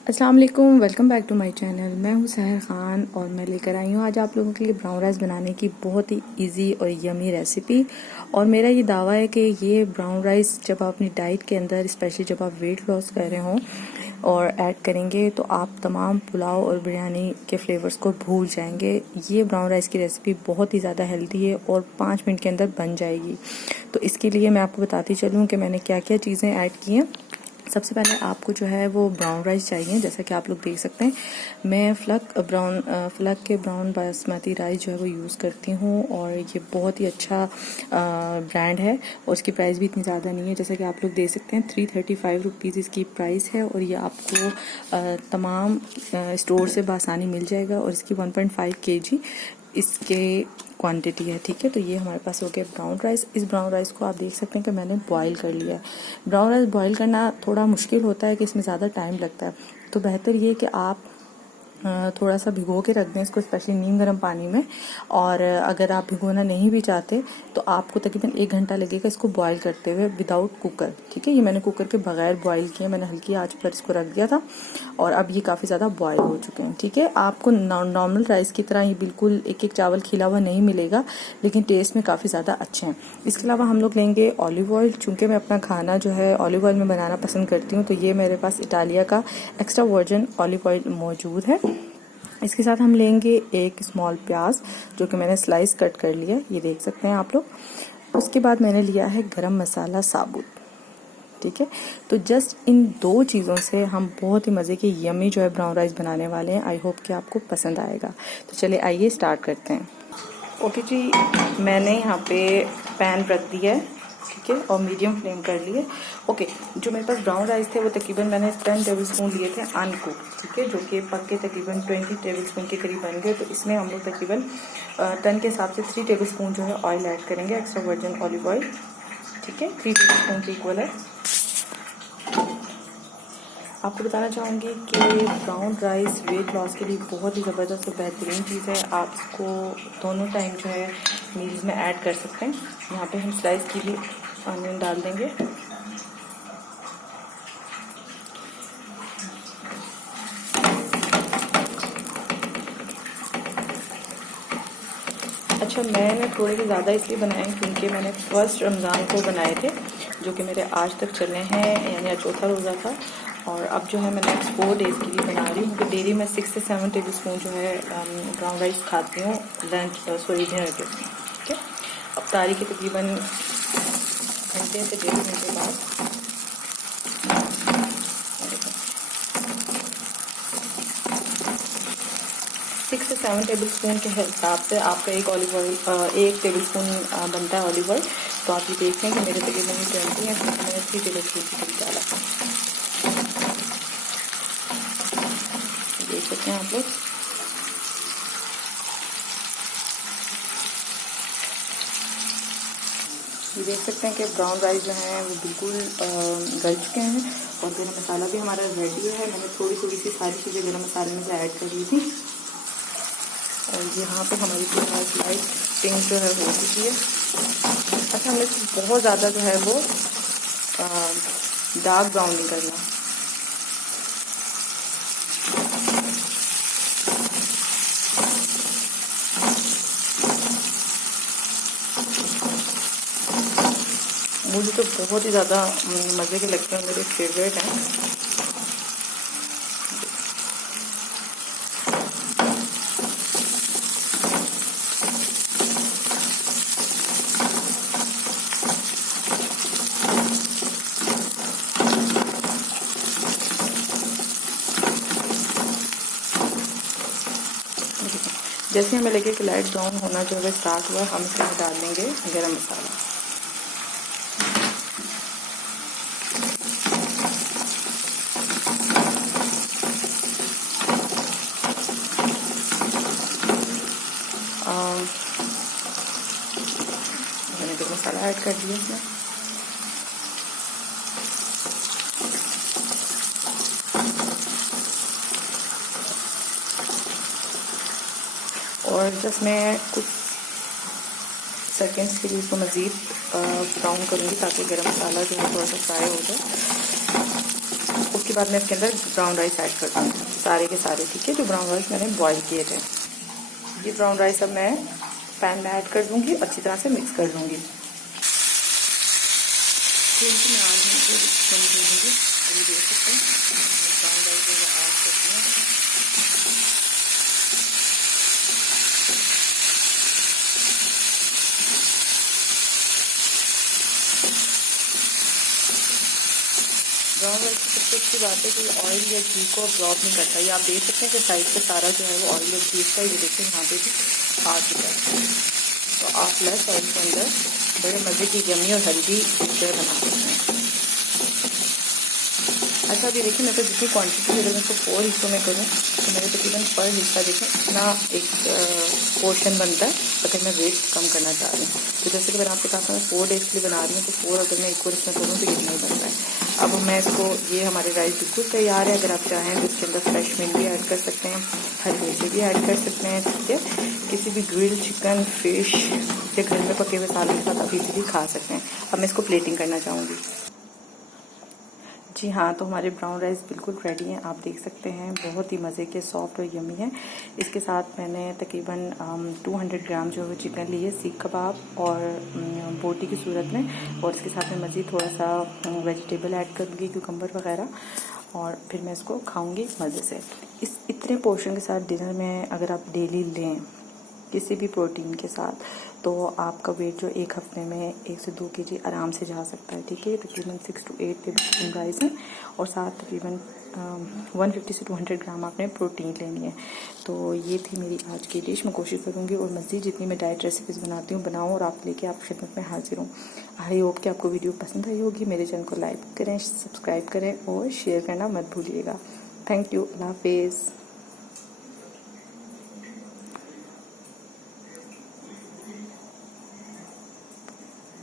अस्सलाम वालेकुम, welcome back to my channel. मैं हूं सहर खान और मैं लेकर आई हूं आज आप लोगों के लिए ब्राउन राइस बनाने की बहुत ही इजी और यमी रेसिपी। और मेरा ये दावा है कि ये ब्राउन राइस जब आप अपनी डाइट के अंदर, स्पेशली जब आप वेट लॉस कर रहे हों और ऐड करेंगे, तो आप तमाम पुलाव और बिरयानी के फ्लेवर्स को भूल जाएंगे। ये ब्राउन राइस की रेसिपी बहुत ही ज़्यादा हेल्दी है और 5 मिनट के अंदर बन जाएगी। तो इसके लिए मैं आपको बताती चलूँ कि मैंने क्या क्या चीज़ें ऐड की हैं। सबसे पहले आपको जो है वो ब्राउन राइस चाहिए, जैसा कि आप लोग देख सकते हैं। मैं फ्लक के ब्राउन बासमती राइस जो है वो यूज़ करती हूँ और ये बहुत ही अच्छा ब्रांड है और इसकी प्राइस भी इतनी ज़्यादा नहीं है। जैसा कि आप लोग देख सकते हैं 335 रुपीज़ इसकी प्राइस है और ये आपको तमाम स्टोर से बआसानी मिल जाएगा और इसकी 1.5 kg इसके क्वांटिटी है। ठीक है, तो ये हमारे पास हो गया ब्राउन राइस। इस ब्राउन राइस को आप देख सकते हैं कि मैंने बॉईल कर लिया है। ब्राउन राइस बॉईल करना थोड़ा मुश्किल होता है कि इसमें ज़्यादा टाइम लगता है, तो बेहतर ये कि आप थोड़ा सा भिगो के रख दें इसको, स्पेशली नीम गर्म पानी में। और अगर आप भिगोना नहीं भी चाहते तो आपको तकरीबन 1 घंटा लगेगा इसको बॉईल करते हुए विदाउट कुकर। ठीक है, ये मैंने कुकर के बगैर बॉईल किया, मैंने हल्की आंच पर इसको रख दिया था और अब ये काफ़ी ज़्यादा बॉईल हो चुके हैं। ठीक है, आपको नॉर्मल राइस की तरह ये बिल्कुल एक एक चावल खिला हुआ नहीं मिलेगा, लेकिन टेस्ट में काफ़ी ज़्यादा अच्छे हैं। इसके अलावा हम लोग लेंगे ऑलिव ऑयल। चूँकि मैं अपना खाना जो है ऑलिव ऑयल में बनाना पसंद करती हूँ, तो ये मेरे पास इटालिया का एक्स्ट्रा वर्जिन ऑलिव ऑयल मौजूद है। इसके साथ हम लेंगे एक स्मॉल प्याज, जो कि मैंने स्लाइस कट कर लिया, ये देख सकते हैं आप लोग। उसके बाद मैंने लिया है गरम मसाला साबुत। ठीक है, तो जस्ट इन 2 चीज़ों से हम बहुत ही मज़े की यमी जो है ब्राउन राइस बनाने वाले हैं। आई होप कि आपको पसंद आएगा। तो चलिए आइए स्टार्ट करते हैं। ओके जी, मैंने यहाँ पे पैन रख दिया है, ठीक है, और मीडियम फ्लेम कर लिए। ओके, जो मेरे पास ब्राउन राइस थे वो तकरीबन मैंने 10 टेबल स्पून लिए थे अनकुक, ठीक है, जो कि पक के तकरीबन 20 टेबल स्पून के करीब बन गए। तो इसमें हम लोग तकरीबन टन के हिसाब से 3 टेबल स्पून जो है ऑयल ऐड करेंगे, एक्स्ट्रा वर्जिन ऑलिव ऑयल। ठीक है, 3 टेबल स्पून के इक्वल है। आपको बताना चाहूँगी कि ब्राउन राइस वेट लॉस के लिए बहुत ही ज़बरदस्त और बेहतरीन चीज़ है। आप इसको दोनों टाइम जो है मील्स में ऐड कर सकते हैं। यहाँ पे हम स्लाइस की भी ऑनियन डाल देंगे। अच्छा, मैंने थोड़े से ज़्यादा इसलिए बनाए क्योंकि मैंने फर्स्ट रमज़ान को बनाए थे, जो कि मेरे आज तक चले हैं, यानी आज चौथा रोज़ा था। और अब जो है मैं नेक्स्ट 4 डेज़ के लिए बना रही हूँ, क्योंकि डेली मैं 6 से 7 टेबल स्पून जो है ब्राउन राइस खाती हूँ डिनर के। ठीक है, अब तारीख के तकरीबन घंटे से 1.5 घंटे बाद 6 से 7 टेबल स्पून के हिसाब से आपका एक ऑलिव ऑयल 1 टेबल स्पून बनता है ऑलिव ऑयल। तो आप ये देखते हैं कि मेरे तकरीबन 20 है, तो मैंने 3 टेबल स्पून की डाला। देख सकते हैं आप लोग। ये देख सकते हैं कि ब्राउन राइस जो है वो बिल्कुल गल चुके हैं और गरम मसाला भी हमारा रेडी है। मैंने थोड़ी थोड़ी सी सारी चीज़ें गरम मसाले में से ऐड कर दी थी और यहाँ पे हमारी प्याज लाइट पिंक जो है हो चुकी है। अच्छा, हमें बहुत ज़्यादा जो है वो डार्क ब्राउन नहीं करना। मुझे तो बहुत ही ज़्यादा मज़े के लगते हैं, मेरे फेवरेट हैं। जैसे हमें लगे कि लाइट ब्राउन होना जो है स्टार्ट हुआ, हम इसमें डाल देंगे गरम मसाला। मैंने गरम मसाला ऐड कर दिया इसमें। और जस्ट मैं कुछ सेकेंड्स के लिए इसको मज़ीद ब्राउन करूँगी ताकि गरम मसाला जो है थोड़ा सा फ्राई हो जाए। उसके बाद मैं इसके अंदर ब्राउन राइस ऐड कर दूँगी, सारे के सारे, ठीक है, जो ब्राउन राइस मैंने बॉईल किए थे। ये ब्राउन राइस अब मैं पैन में ऐड कर दूँगी, अच्छी तरह से मिक्स कर दूँगी। थोड़ी सी मैं आज कम कर दूँगी, अभी देख सकते हैं ब्राउन राइस जो ऐड करती हूँ। ब्राउन राइस की सबसे अच्छी बात है कि ऑयल या घी को ड्रॉप नहीं करता। ये आप देख सकते हैं कि साइड पे सारा जो है वो ऑयल या घी का, ये देखिए यहाँ पे भी आ चुका है। तो आप लेस ऑयल के अंदर बड़े मज़े की यम्मी और हेल्दी पिक्चर बना सकते हैं। अच्छा, अभी देखिए मेरे को जितनी क्वांटिटी है, अगर मैं इसको 4 हिस्सों में करूँ तो मेरे तकरीबन पर हिस्सा देखिए इतना एक पोर्शन बनता है, अगर मैं वेस्ट कम करना चाह रही हूँ। तो जैसे कि मैंने आपको कहा था मैं 4 डेज़ के लिए बना रही हूँ, तो 4 अगर मैं इक्वल इसमें करूँ तो इतना ही बनता है। अब मैं इसको, ये हमारे राइस बिल्कुल तैयार है। अगर आप चाहें तो इसके अंदर फ्रेश मिंट भी ऐड कर सकते हैं, हरी मिर्ची भी ऐड कर सकते हैं, ठीक है। किसी भी ग्रिल्ड चिकन, फिश या घर में पके हुए सालन के साथ आप इजीली खा सकते हैं। अब मैं इसको प्लेटिंग करना चाहूँगी। जी हाँ, तो हमारे ब्राउन राइस बिल्कुल रेडी हैं, आप देख सकते हैं, बहुत ही मज़े के, सॉफ्ट और यमी है। इसके साथ मैंने तकरीबन 200 ग्राम जो है चिकन लिए, सीख कबाब और बोटी की सूरत में, और इसके साथ मैं मज़ीद थोड़ा सा वेजिटेबल ऐड करूँगी, क्यूकम्बर वगैरह, और फिर मैं इसको खाऊँगी मज़े से। इस इतने पोर्शन के साथ डिनर में अगर आप डेली लें किसी भी प्रोटीन के साथ, तो आपका वेट जो एक हफ्ते में 1 से 2 केजी आराम से जा सकता है, ठीक है। तकरीबन 6 to 8 के बीच राइस है, और साथ तकरीबन 150 से 200 ग्राम आपने प्रोटीन लेनी है। तो ये थी मेरी आज की डिश। मैं कोशिश करूँगी और मज़ीद जितनी मैं डाइट रेसिपीज़ बनाती हूँ बनाऊँ और आप लेके आपकी खिदमत में हाजिर हूँ। आई होप कि आपको वीडियो पसंद आई होगी। मेरे चैनल को लाइक करें, सब्सक्राइब करें और शेयर करना मत भूलिएगा। Thank you. अल्लाह हाफिज़।